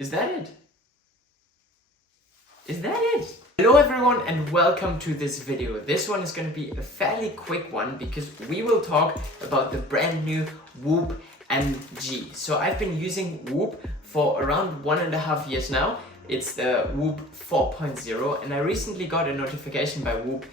Is that it? Is that it? Hello everyone and welcome to this video. This one is going to be a fairly quick one because we will talk about the brand new Whoop MG. So I've been using Whoop for around 1.5 years now. It's the Whoop 4.0 and I recently got a notification by Whoop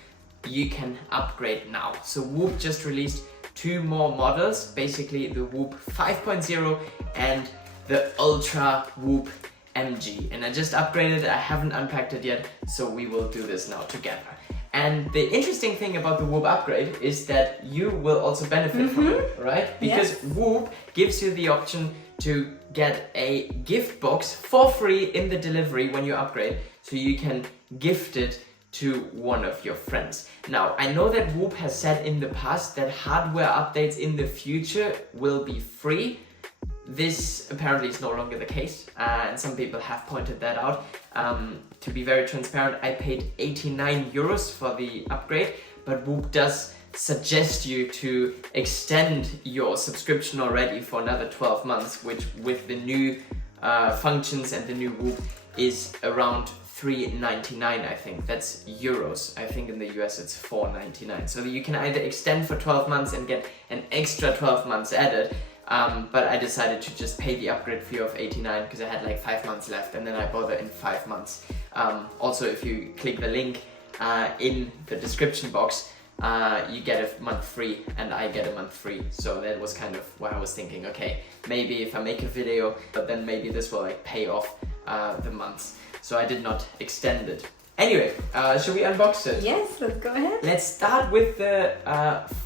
you can upgrade now. So Whoop just released 2 more models, basically the Whoop 5.0 and the Ultra Whoop MG, and I just upgraded it. I haven't unpacked it yet, so we will do this now together. And the interesting thing about the Whoop upgrade is that you will also benefit from it, right? Because yes. Whoop gives you the option to get a gift box for free in the delivery when you upgrade, so you can gift it to one of your friends. Now, I know that Whoop has said in the past that hardware updates in the future will be free. This apparently is no longer the case, and some people have pointed that out. To be very transparent, I paid 89 euros for the upgrade, but Whoop does suggest you to extend your subscription already for another 12 months, which with the new functions and the new Whoop is around $3.99, I think. That's euros. I think in the US it's $4.99. So you can either extend for 12 months and get an extra 12 months added, but I decided to just pay the upgrade fee of 89 because I had like 5 months left, and then I bought it in 5 months. Also, if you click the link in the description box, you get a month free and I get a month free. So that was kind of what I was thinking. Okay, maybe if I make a video, but then maybe this will like pay off the months. So I did not extend it. Anyway, should we unbox it? Yes, let's go ahead. Let's start with the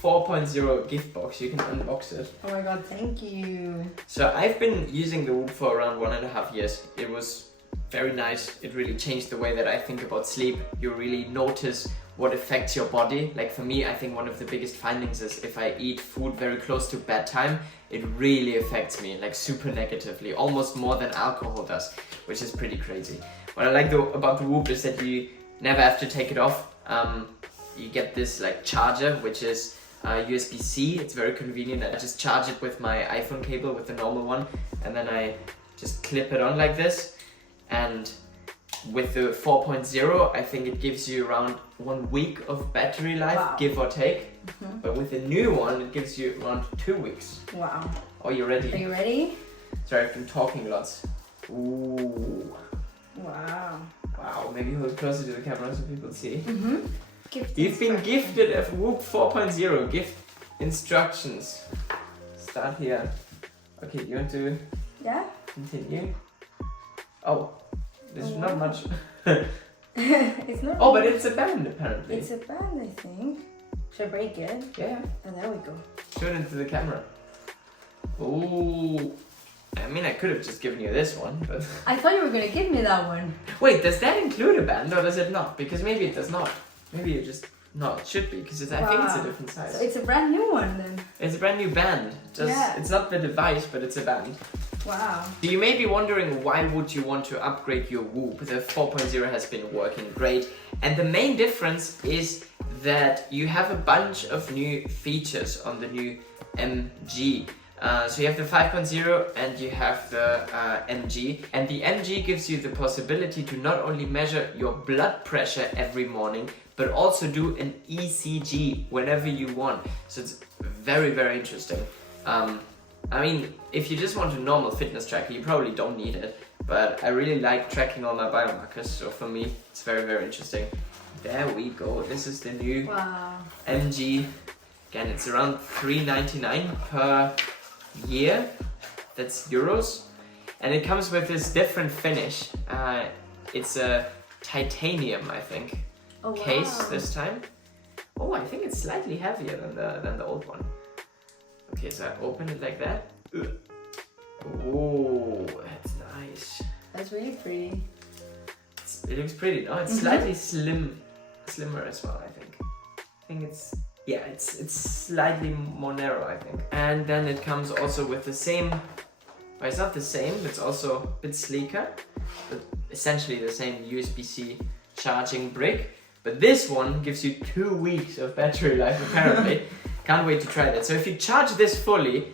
4.0 gift box. You can unbox it. Oh my god, thank you. So I've been using the Whoop for around 1.5 years. It was very nice. It really changed the way that I think about sleep. You really notice what affects your body. Like for me, I think one of the biggest findings is if I eat food very close to bedtime, it really affects me, like super negatively, almost more than alcohol does, which is pretty crazy. What I like about the Whoop is that you never have to take it off. You get this like charger, which is USB-C. It's very convenient. I just charge it with my iPhone cable, with the normal one, and then I just clip it on like this. And with the 4.0, I think it gives you around 1 week of battery life, wow, give or take. But with the new one, it gives you around 2 weeks. Wow. Are you ready? Are you ready? Sorry, I've been talking lots. Ooh. Wow. Wow, maybe hold closer to the camera so people see. Gift You've been gifted a Whoop 4.0 gift instructions. Start here. Okay, you want to continue? Oh, there's not much. It's not. Oh, but it's a band apparently. It's a band, I think. Should I break it? Yeah. Oh, there we go. Show it into the camera. Ooh. I mean, I could have just given you this one, but... I thought you were going to give me that one. Wait, does that include a band or does it not? Because maybe it does not. Maybe it just... No, it should be, because I think it's a different size. So it's a brand new one then? It's a brand new band. It's not the device, but it's a band. Wow. So you may be wondering, why would you want to upgrade your Whoop? The 4.0 has been working great. And the main difference is that you have a bunch of new features on the new MG. So you have the 5.0 and you have the MG, and the MG gives you the possibility to not only measure your blood pressure every morning, but also do an ECG whenever you want. So it's very, very interesting. I mean, if you just want a normal fitness tracker, you probably don't need it, but I really like tracking all my biomarkers, so for me, it's very, very interesting. There we go. This is the new MG. Again, it's around $3.99 per year. That's euros, and it comes with this different finish. It's a titanium, I think, case this time. Oh, I think it's slightly heavier than the old one. Okay, so I open it like that. Oh, that's nice. That's really pretty. It looks pretty. No, it's slightly slimmer as well, I think. I think it's slightly more narrow, I think. And then it comes also with the same, well, it's not the same, it's also a bit sleeker, but essentially the same USB-C charging brick. But this one gives you 2 weeks of battery life apparently. Can't wait to try that. So if you charge this fully,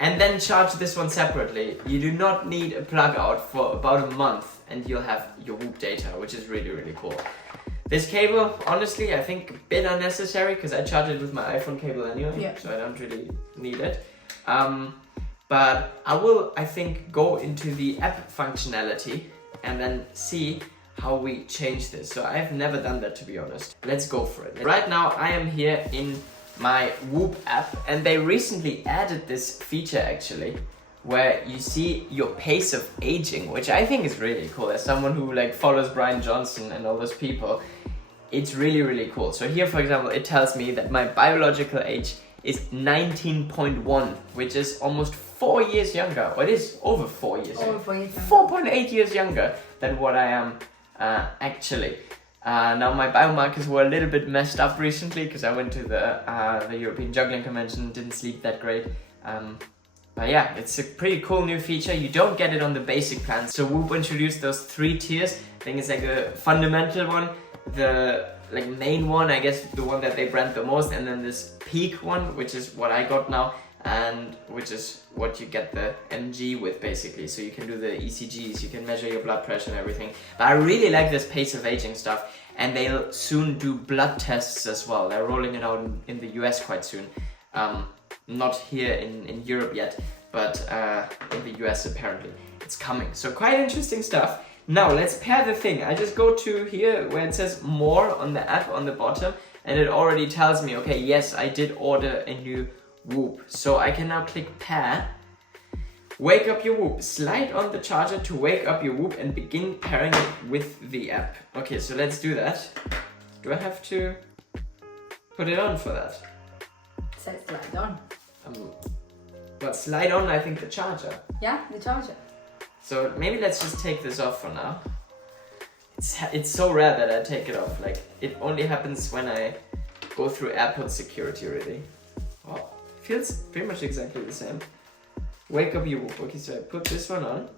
and then charge this one separately. You do not need a plug out for about a month and you'll have your Whoop data, which is really, really cool. This cable, honestly, I think a bit unnecessary because I charge it with my iPhone cable anyway, so I don't really need it. But I will, I think, go into the app functionality and then see how we change this. So I've never done that, to be honest. Let's go for it. Right now I am here in my Whoop app, and they recently added this feature actually where you see your pace of aging, which I think is really cool. As someone who like follows Brian Johnson and all those people, it's really, really cool. So here, for example, it tells me that my biological age is 19.1, which is almost 4 years younger, or it is over 4 years Over 4 years. 4.8 years younger than what I am actually. Now my biomarkers were a little bit messed up recently because I went to the European Juggling Convention, didn't sleep that great. But yeah, it's a pretty cool new feature. You don't get it on the basic plan. So Whoop introduced those 3 tiers. I think it's like a fundamental one, the like main one, I guess the one that they brand the most, and then this peak one, which is what I got now, and which is what you get the MG with basically. So you can do the ECGs, you can measure your blood pressure and everything. But I really like this pace of aging stuff, and they'll soon do blood tests as well. They're rolling it out in the US quite soon. Not here in Europe yet, but in the US apparently it's coming. So quite interesting stuff. Now let's pair the thing. I just go to here where it says more on the app on the bottom, and it already tells me, okay, yes, I did order a new Whoop. So I can now click pair, wake up your Whoop, slide on the charger to wake up your Whoop and begin pairing it with the app. Okay, so let's do that. Do I have to put it on for that? It says slide on. But slide on, I think the charger. Yeah, the charger. So maybe let's just take this off for now. It's so rare that I take it off. Like, it only happens when I go through airport security, really. Oh, feels pretty much exactly the same. Wake up your Whoop. Okay, so I put this one on.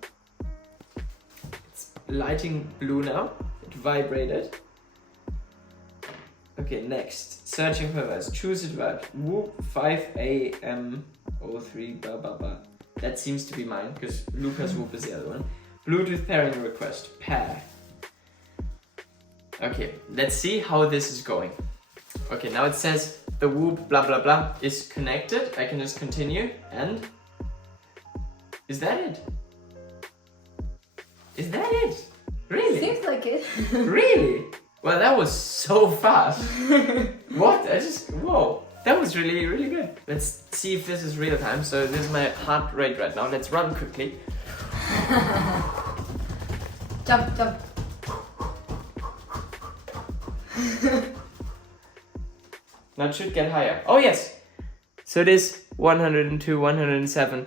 It's lighting blue now. It vibrated. Okay, next. Searching for advice. Choose advice. Whoop 5 AM 03 blah blah blah. That seems to be mine, because Luca's Whoop is the other one. Bluetooth pairing request. Pair. Okay, let's see how this is going. Okay, now it says the Whoop blah blah blah is connected. I can just continue, and... Is that it? Is that it? Really? Seems like it. Really? Well, that was so fast. What? Whoa. That was really, really good. Let's see if this is real time. So this is my heart rate right now. Let's run quickly. Jump, jump. Now it should get higher. Oh yes. So it is 102, 107.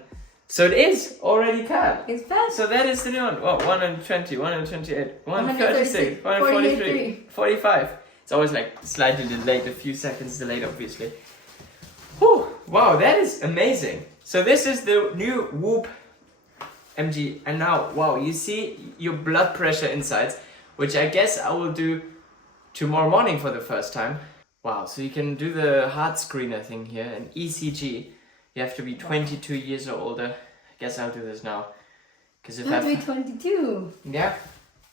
So it is already paired. It's fast. So that is the new one. Oh, 120, 128, 136, 143, 45. It's always like slightly delayed, a few seconds delayed, obviously. Whew, wow, that is amazing. So this is the new Whoop MG. And now, wow, you see your blood pressure insights, which I guess I will do tomorrow morning for the first time. Wow, so you can do the heart screener thing here, an ECG. You have to be 22 years or older. I guess I'll do this now. Because if You have to be 22. Yeah.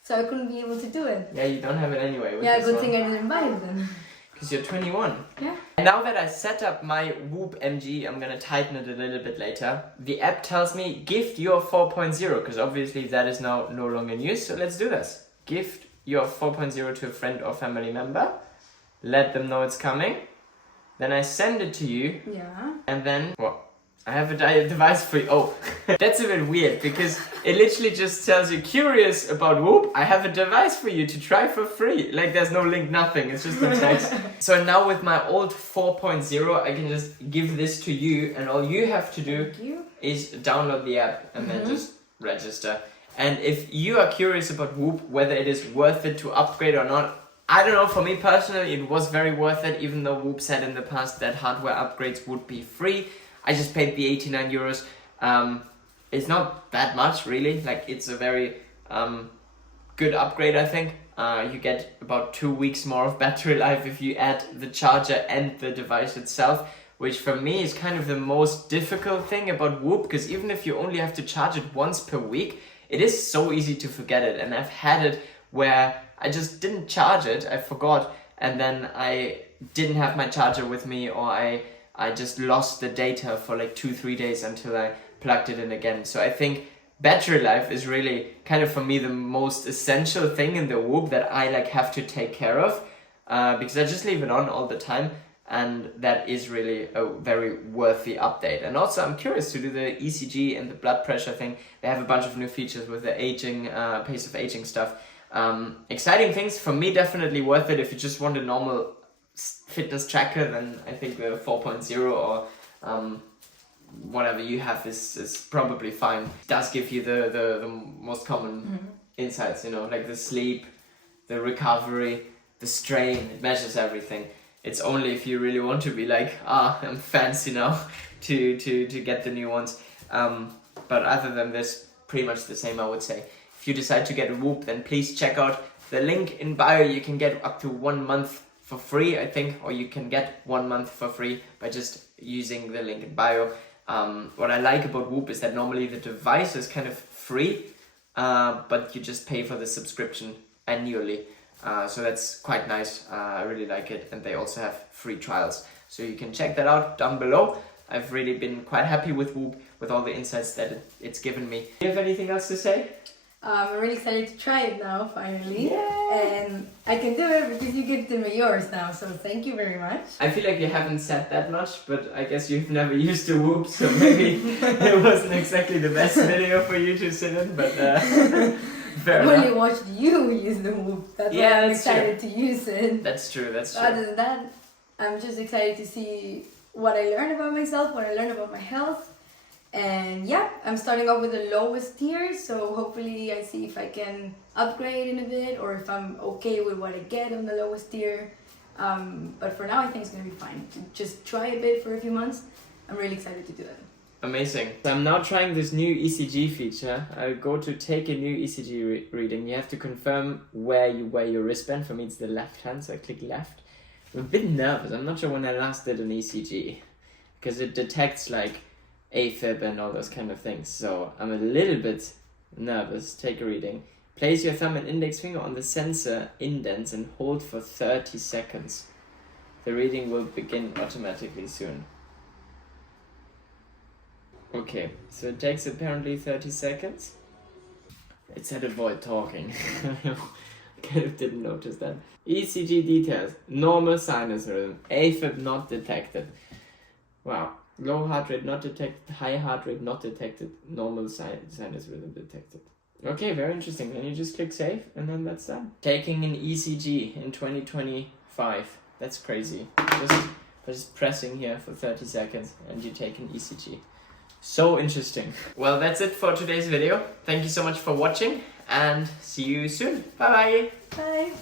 So I couldn't be able to do it. Yeah, you don't have it anyway. Yeah, good thing I didn't buy it then. Because you're 21. Yeah. And now that I set up my Whoop MG, I'm gonna tighten it a little bit later. The app tells me gift your 4.0, because obviously that is now no longer in use. So let's do this. Gift your 4.0 to a friend or family member. Let them know it's coming. Then I send it to you. Yeah. And then, well, I have a device for you. Oh, that's a bit weird because it literally just tells you curious about Whoop. I have a device for you to try for free. Like there's no link, nothing. It's just the text. So now with my old 4.0, I can just give this to you, and all you have to do is download the app and then just register. And if you are curious about Whoop, whether it is worth it to upgrade or not, I don't know, for me personally, it was very worth it, even though Whoop said in the past that hardware upgrades would be free. I just paid the 89 euros. It's not that much, really. Like, it's a very good upgrade, I think. You get about 2 weeks more of battery life if you add the charger and the device itself. which for me is kind of the most difficult thing about Whoop, because even if you only have to charge it once per week, it is so easy to forget it. And I've had it where I just didn't charge it, I forgot, and then I didn't have my charger with me, or I just lost the data for like 2-3 days until I plugged it in again. So I think battery life is really kind of for me the most essential thing in the Whoop that I like have to take care of, because I just leave it on all the time, and that is really a very worthy update. And also I'm curious to do the ECG and the blood pressure thing. They have a bunch of new features with the aging, pace of aging stuff. Exciting things. For me, definitely worth it. If you just want a normal fitness tracker, then I think the 4.0 or whatever you have is probably fine. It does give you the most common insights, you know, like the sleep, the recovery, the strain. It measures everything. It's only if you really want to be like, I'm fancy now, to get the new ones. But other than this, pretty much the same, I would say. If you decide to get a Whoop, then please check out the link in bio. You can get up to 1 month for free, I think, or you can get 1 month for free by just using the link in bio. What I like about Whoop is that normally the device is kind of free, but you just pay for the subscription annually. So that's quite nice. I really like it, and they also have free trials, so you can check that out down below. I've really been quite happy with Whoop, with all the insights that it's given me. Do you have anything else to say? I'm really excited to try it now, finally. Yay! And I can do it because you gifted me yours now, so thank you very much. I feel like you haven't said that much, but I guess you've never used a Whoop, so maybe it wasn't exactly the best video for you to sit in, but fair I've enough. only watched you use the Whoop. That's why Yeah, I'm that's excited to use it. That's true, that's true. Other than that, I'm just excited to see what I learn about myself, what I learn about my health. And yeah, I'm starting off with the lowest tier, so hopefully I see if I can upgrade in a bit, or if I'm okay with what I get on the lowest tier. But for now, I think it's going to be fine. To just try a bit for a few months. I'm really excited to do it. Amazing. So I'm now trying this new ECG feature. I'll go to take a new ECG reading. You have to confirm where you wear your wristband. For me, it's the left hand, so I click left. I'm a bit nervous. I'm not sure when I last did an ECG, because it detects like AFib and all those kind of things. So I'm a little bit nervous. Take a reading. Place your thumb and index finger on the sensor indents and hold for 30 seconds. The reading will begin automatically soon. Okay, so it takes apparently 30 seconds. It said avoid talking. I kind of didn't notice that. ECG details. Normal sinus rhythm. AFib not detected. Wow. Low heart rate not detected. High heart rate not detected. Normal sinus rhythm detected. Okay, very interesting. Then you just click save and then that's done. Taking an ECG in 2025. That's crazy. Just pressing here for 30 seconds and you take an ECG. So interesting. Well, that's it for today's video. Thank you so much for watching and see you soon. Bye bye. Bye.